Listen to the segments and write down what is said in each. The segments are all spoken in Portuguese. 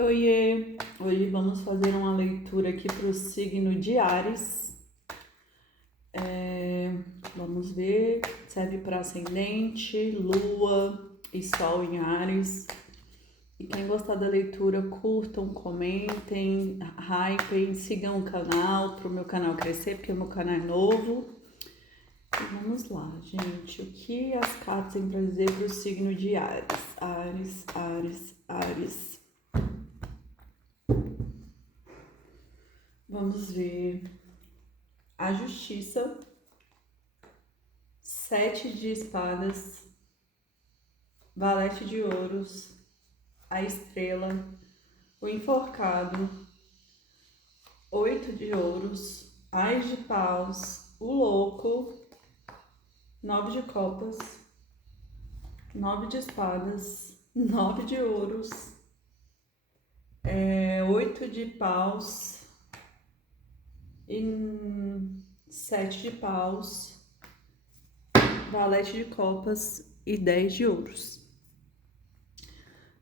Oiê! Hoje vamos fazer uma leitura aqui para o signo de Áries. Vamos ver, serve para ascendente, lua e sol em Áries. E quem gostar da leitura, curtam, comentem, hypem, sigam o canal para o meu canal crescer, porque o meu canal é novo. E vamos lá, gente. O que as cartas têm para dizer para o signo de Áries? Áries, Áries, Áries. Vamos ver. A justiça, 7 de espadas, valete de ouros, a estrela, o enforcado, 8 de ouros, ás de paus, o louco, 9 de copas, 9 de espadas, 9 de ouros, 8 de paus e 7 de paus, valete de copas e 10 de ouros.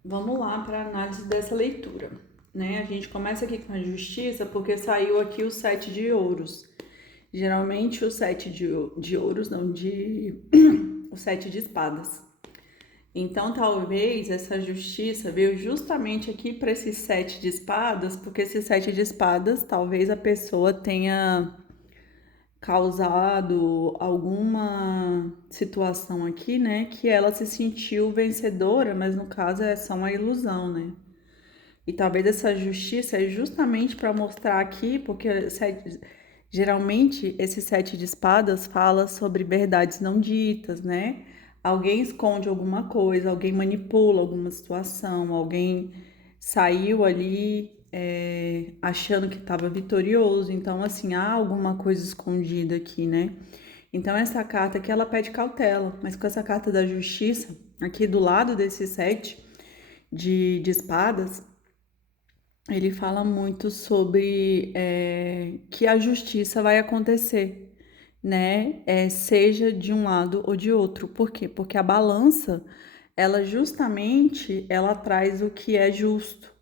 Vamos lá para a análise dessa leitura, né? A gente começa aqui com a justiça porque saiu aqui o 7 de ouros. Geralmente o 7 de ouros, não, o 7 de espadas. Então talvez essa justiça veio justamente aqui para esse 7 de espadas, porque esse 7 de espadas talvez a pessoa tenha causado alguma situação aqui, né, que ela se sentiu vencedora, mas no caso é só uma ilusão, né? E talvez essa justiça é justamente para mostrar aqui, porque geralmente esse 7 de espadas fala sobre verdades não ditas, né? Alguém esconde alguma coisa, alguém manipula alguma situação, alguém saiu ali achando que estava vitorioso. Então, assim, há alguma coisa escondida aqui, né? Então, essa carta aqui, ela pede cautela, mas com essa carta da justiça, aqui do lado desse 7 de espadas, ele fala muito sobre que a justiça vai acontecer, né? Seja de um lado ou de outro. Por quê? Porque a balança, ela justamente, ela traz o que é justo,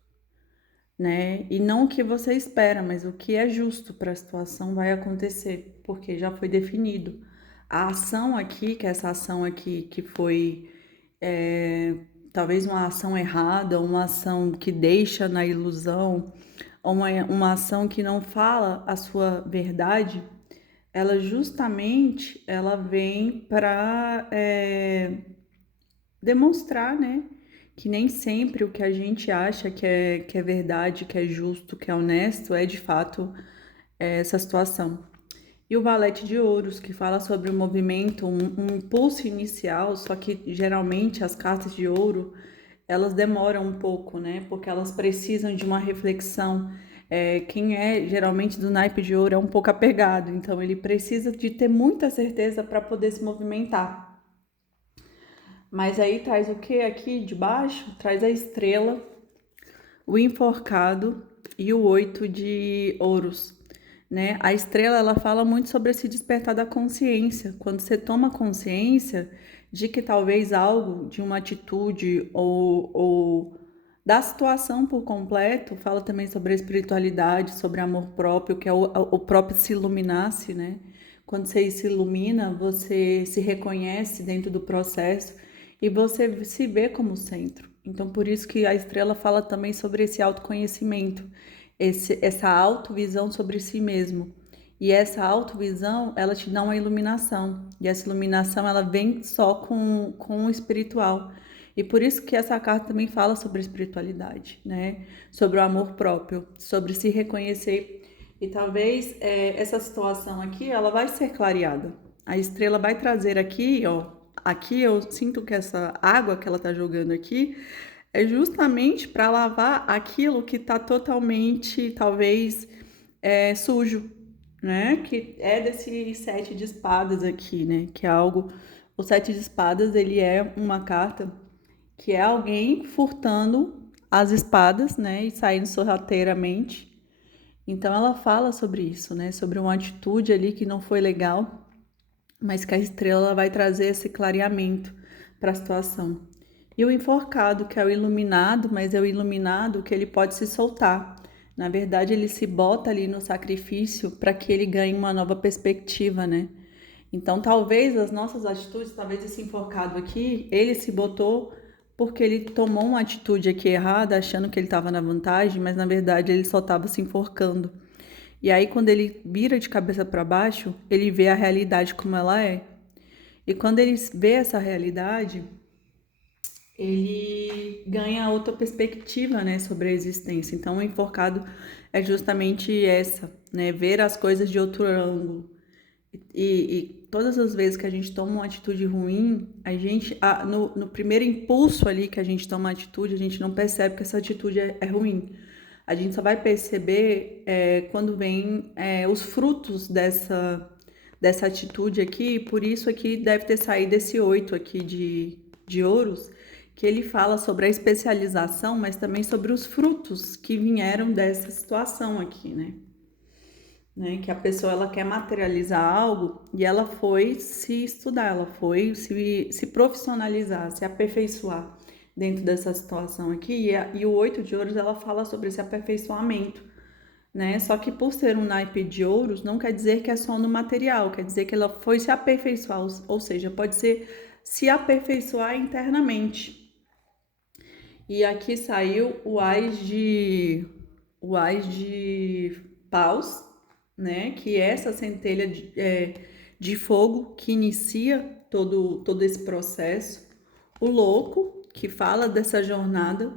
né? E não o que você espera, mas o que é justo para a situação vai acontecer, porque já foi definido. A ação aqui, que é essa ação aqui que foi talvez uma ação errada, uma ação que deixa na ilusão, uma ação que não fala a sua verdade, ela justamente ela vem para demonstrar, né, que nem sempre o que a gente acha que é verdade, que é justo, que é honesto, é de fato essa situação. E o valete de ouros, que fala sobre o movimento, um impulso inicial, só que geralmente as cartas de ouro, elas demoram um pouco, né? Porque elas precisam de uma reflexão. Quem é geralmente do naipe de ouro é um pouco apegado, então ele precisa de ter muita certeza para poder se movimentar. Mas aí traz o que aqui de baixo? Traz a estrela, o enforcado e o 8 de ouros, né? A estrela, ela fala muito sobre esse despertar da consciência. Quando você toma consciência de que talvez algo, de uma atitude ou da situação por completo, fala também sobre a espiritualidade, sobre amor próprio, que é o próprio se iluminar-se, né? Quando você se ilumina, você se reconhece dentro do processo e você se vê como centro. Então, por isso que a estrela fala também sobre esse autoconhecimento, essa autovisão sobre si mesmo. E essa autovisão, ela te dá uma iluminação. E essa iluminação, ela vem só com o espiritual. E por isso que essa carta também fala sobre espiritualidade, né? Sobre o amor próprio, sobre se reconhecer. E talvez essa situação aqui, ela vai ser clareada. A estrela vai trazer aqui, ó. Aqui eu sinto que essa água que ela tá jogando aqui é justamente para lavar aquilo que tá totalmente, talvez, sujo, né? Que é desse 7 de espadas aqui, né? Que é algo. O 7 de espadas, ele é uma carta que é alguém furtando as espadas, né? E saindo sorrateiramente. Então ela fala sobre isso, né? Sobre uma atitude ali que não foi legal, mas que a estrela vai trazer esse clareamento para a situação. E o enforcado, que é o iluminado, mas é o iluminado que ele pode se soltar. Na verdade, ele se bota ali no sacrifício para que ele ganhe uma nova perspectiva, né? Então, talvez as nossas atitudes, talvez esse enforcado aqui, ele se botou porque ele tomou uma atitude aqui errada, achando que ele estava na vantagem, mas na verdade ele só estava se enforcando. E aí, quando ele vira de cabeça para baixo, ele vê a realidade como ela é. E quando ele vê essa realidade, ele ganha outra perspectiva, né, sobre a existência. Então, o enforcado é justamente essa, né, ver as coisas de outro ângulo. E todas as vezes que a gente toma uma atitude ruim, no primeiro impulso ali que a gente toma uma atitude, a gente não percebe que essa atitude é ruim. A gente só vai perceber quando vem os frutos dessa atitude aqui. Por isso aqui deve ter saído esse 8 aqui de ouros, que ele fala sobre a especialização, mas também sobre os frutos que vieram dessa situação aqui, né? Que a pessoa ela quer materializar algo e ela foi se estudar, ela foi se profissionalizar, se aperfeiçoar dentro dessa situação aqui. E o 8 de ouros ela fala sobre esse aperfeiçoamento, né? Só que por ser um naipe de ouros, não quer dizer que é só no material, quer dizer que ela foi se aperfeiçoar, ou seja, pode ser se aperfeiçoar internamente. E aqui saiu o Ás de paus, né? Que é essa centelha de fogo que inicia todo esse processo. O louco, que fala dessa jornada,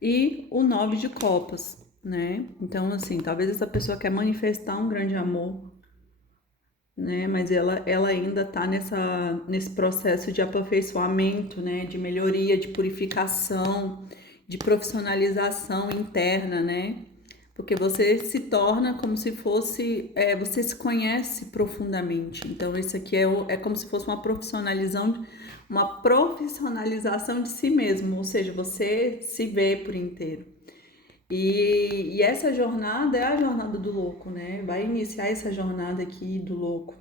e o 9 de copas, né? Então, assim, talvez essa pessoa quer manifestar um grande amor, né? Mas ela ainda está nesse processo de aperfeiçoamento, né? De melhoria, de purificação, de profissionalização interna, né? Porque você se torna como se fosse, você se conhece profundamente. Então, isso aqui é como se fosse uma profissionalização de si mesmo, ou seja, você se vê por inteiro. E essa jornada é a jornada do louco, né? Vai iniciar essa jornada aqui do louco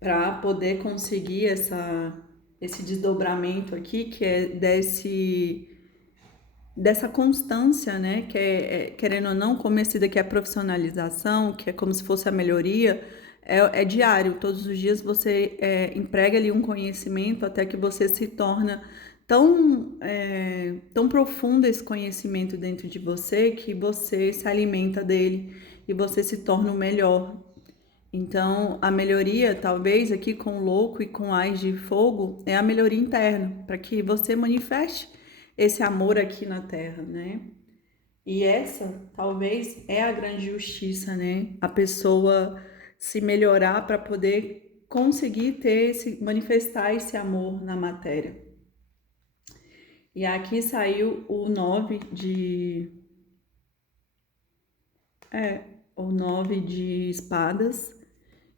para poder conseguir esse desdobramento aqui, que é dessa constância, né? Que querendo ou não, como esse daqui é a profissionalização, que é como se fosse a melhoria, é diário. Todos os dias você emprega ali um conhecimento até que você se torna tão profundo esse conhecimento dentro de você que você se alimenta dele e você se torna o melhor. Então, a melhoria, talvez aqui com o louco e com ás de fogo, é a melhoria interna, para que você manifeste esse amor aqui na Terra, né? E essa, talvez, é a grande justiça, né? A pessoa se melhorar para poder conseguir manifestar esse amor na matéria. E aqui saiu o 9 o 9 de espadas,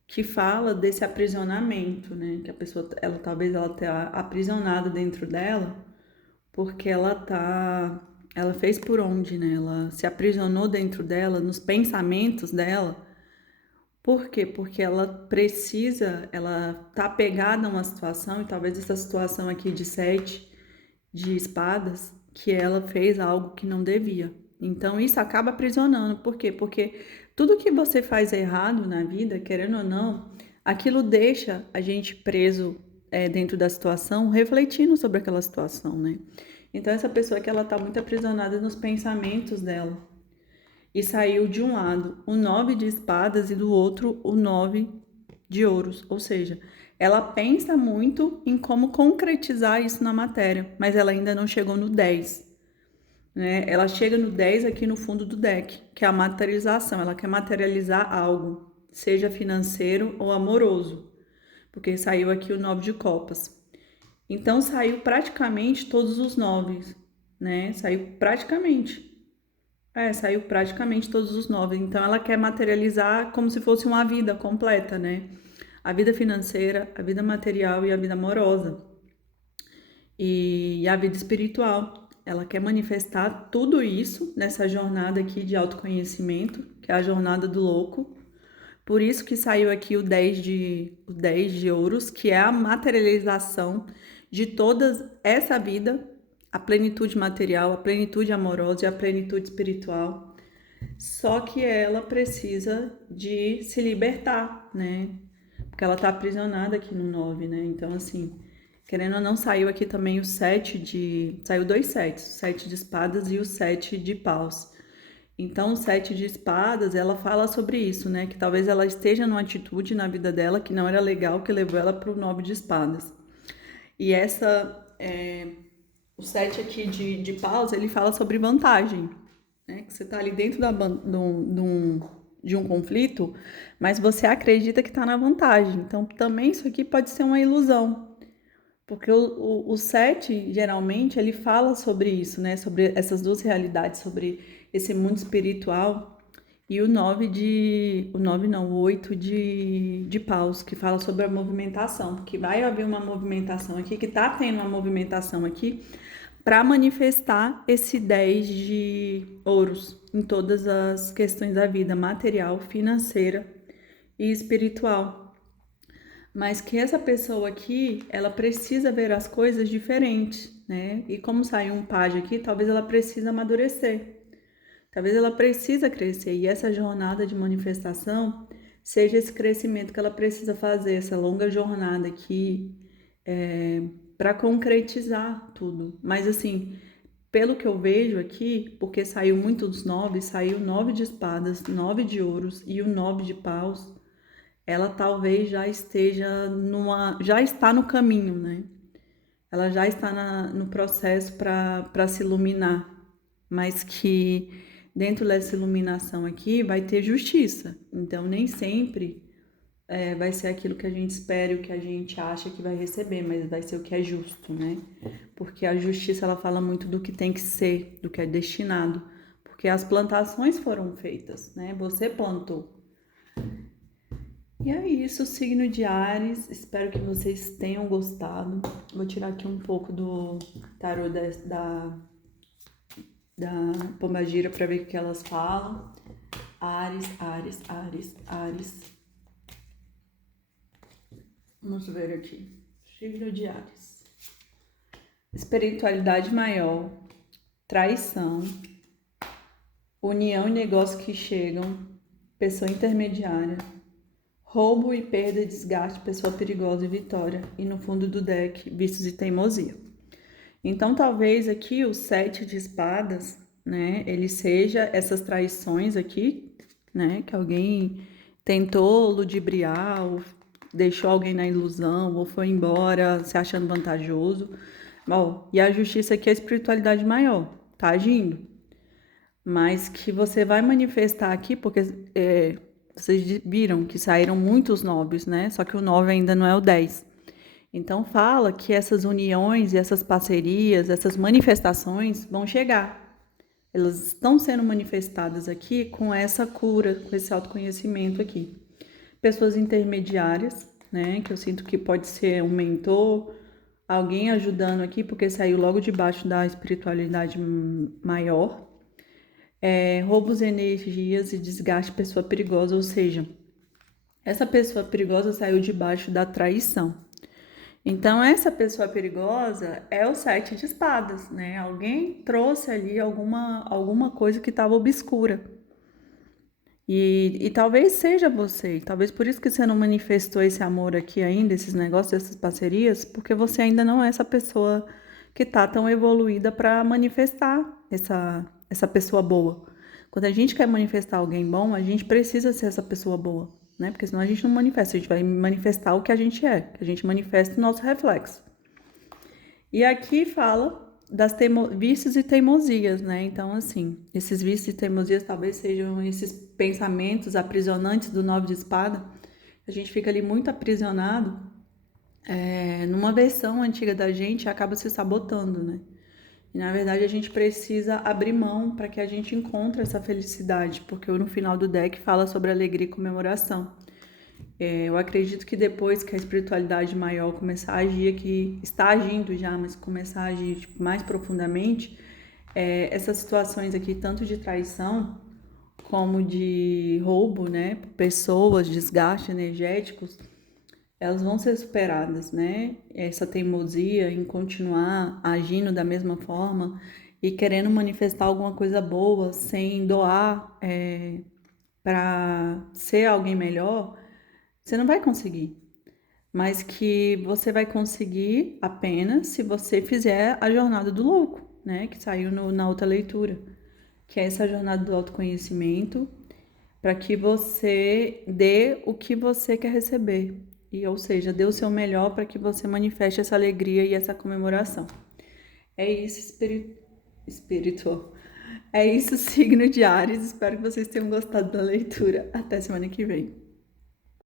que fala desse aprisionamento, né? Que a pessoa, talvez ela tenha aprisionado dentro dela, porque ela fez por onde, né? Ela se aprisionou dentro dela, nos pensamentos dela. Por quê? Porque ela tá apegada a uma situação, e talvez essa situação aqui de 7 de espadas, que ela fez algo que não devia. Então isso acaba aprisionando. Por quê? Porque tudo que você faz errado na vida, querendo ou não, aquilo deixa a gente preso dentro da situação, refletindo sobre aquela situação, né? Então essa pessoa que ela tá muito aprisionada nos pensamentos dela. E saiu de um lado o 9 de espadas e do outro o 9 de ouros. Ou seja, ela pensa muito em como concretizar isso na matéria, mas ela ainda não chegou no 10. Né? Ela chega no 10 aqui no fundo do deck, que é a materialização. Ela quer materializar algo, seja financeiro ou amoroso, porque saiu aqui o 9 de copas. Então saiu praticamente todos os 9, né? Saiu praticamente todos os 9. Então ela quer materializar como se fosse uma vida completa, né? A vida financeira, a vida material e a vida amorosa. E a vida espiritual. Ela quer manifestar tudo isso nessa jornada aqui de autoconhecimento, que é a jornada do louco. Por isso que saiu aqui o 10 de ouros, que é a materialização de toda essa vida, a plenitude material, a plenitude amorosa e a plenitude espiritual. Só que ela precisa de se libertar, né? Porque ela tá aprisionada aqui no 9, né? Então, assim, querendo ou não, saiu aqui também o 7 de... Saiu dois sets, o 7 de espadas e o 7 de paus. Então, o 7 de espadas, ela fala sobre isso, né? Que talvez ela esteja numa atitude na vida dela que não era legal, que levou ela pro 9 de espadas. E o 7 aqui de paus, ele fala sobre vantagem, né? Que você tá ali dentro de um conflito, mas você acredita que tá na vantagem. Então, também isso aqui pode ser uma ilusão. Porque o 7, geralmente, ele fala sobre isso, né? Sobre essas duas realidades, sobre esse mundo espiritual. E o 9 de... O 9 não, o 8 de paus, que fala sobre a movimentação. Que vai haver uma movimentação aqui, que tá tendo uma movimentação aqui, para manifestar esse 10 de ouros em todas as questões da vida, material, financeira e espiritual. Mas que essa pessoa aqui, ela precisa ver as coisas diferentes, né? E como saiu um pajem aqui, talvez ela precise amadurecer. Talvez ela precisa crescer. E essa jornada de manifestação seja esse crescimento que ela precisa fazer, essa longa jornada aqui, para concretizar tudo. Mas assim, pelo que eu vejo aqui, porque saiu muito dos 9, saiu 9 de espadas, 9 de ouros e o 9 de paus, ela talvez já está no caminho, né? Ela já está no processo para se iluminar, mas que dentro dessa iluminação aqui vai ter justiça. Então, nem sempre vai ser aquilo que a gente espera e o que a gente acha que vai receber, mas vai ser o que é justo, né? Porque a justiça, ela fala muito do que tem que ser, do que é destinado, porque as plantações foram feitas, né? Você plantou. E é isso, o signo de Áries. Espero que vocês tenham gostado. Vou tirar aqui um pouco do tarô da Pombagira para ver o que elas falam. Áries, Áries, Áries, Áries. Vamos ver aqui. Signo de Áries. Espiritualidade maior, traição, união e negócio que chegam, pessoa intermediária, roubo e perda, desgaste, pessoa perigosa e vitória. E no fundo do deck, vícios e teimosia. Então, talvez aqui o 7 de espadas, né? Ele seja essas traições aqui, né? Que alguém tentou ludibriar, ou deixou alguém na ilusão, ou foi embora se achando vantajoso. Bom, e a justiça aqui é a espiritualidade maior, tá agindo. Mas que você vai manifestar aqui, porque vocês viram que saíram muitos 9, né? Só que o 9 ainda não é o 10. Então fala que essas uniões e essas parcerias, essas manifestações vão chegar. Elas estão sendo manifestadas aqui com essa cura, com esse autoconhecimento aqui. Pessoas intermediárias, né? Que eu sinto que pode ser um mentor, alguém ajudando aqui, porque saiu logo debaixo da espiritualidade maior. Roubos, energias e desgaste, pessoa perigosa, ou seja, essa pessoa perigosa saiu debaixo da traição. Então, essa pessoa perigosa é o 7 de espadas, né? Alguém trouxe ali alguma coisa que estava obscura. E talvez seja você, talvez por isso que você não manifestou esse amor aqui ainda, esses negócios, essas parcerias, porque você ainda não é essa pessoa que tá tão evoluída para manifestar essa pessoa boa. Quando a gente quer manifestar alguém bom, a gente precisa ser essa pessoa boa, né? Porque senão a gente não manifesta, a gente vai manifestar o que a gente é, que a gente manifesta o nosso reflexo. E aqui fala das vícios e teimosias, né? Então, assim, esses vícios e teimosias talvez sejam esses pensamentos aprisionantes do 9 de espada. A gente fica ali muito aprisionado numa versão antiga da gente e acaba se sabotando, né? E, na verdade, a gente precisa abrir mão para que a gente encontre essa felicidade, porque no final do deck fala sobre alegria e comemoração. Eu acredito que depois que a espiritualidade maior começar a agir, que está agindo já, mas começar a agir tipo, mais profundamente, essas situações aqui, tanto de traição como de roubo, né, pessoas, desgaste energéticos, elas vão ser superadas, né? Essa teimosia em continuar agindo da mesma forma e querendo manifestar alguma coisa boa sem doar para ser alguém melhor, você não vai conseguir. Mas que você vai conseguir apenas se você fizer a jornada do louco, né? Que saiu na outra leitura, que é essa jornada do autoconhecimento, para que você dê o que você quer receber. E, ou seja, dê o seu melhor para que você manifeste essa alegria e essa comemoração. É isso, espírito. É isso, signo de Áries. Espero que vocês tenham gostado da leitura. Até semana que vem.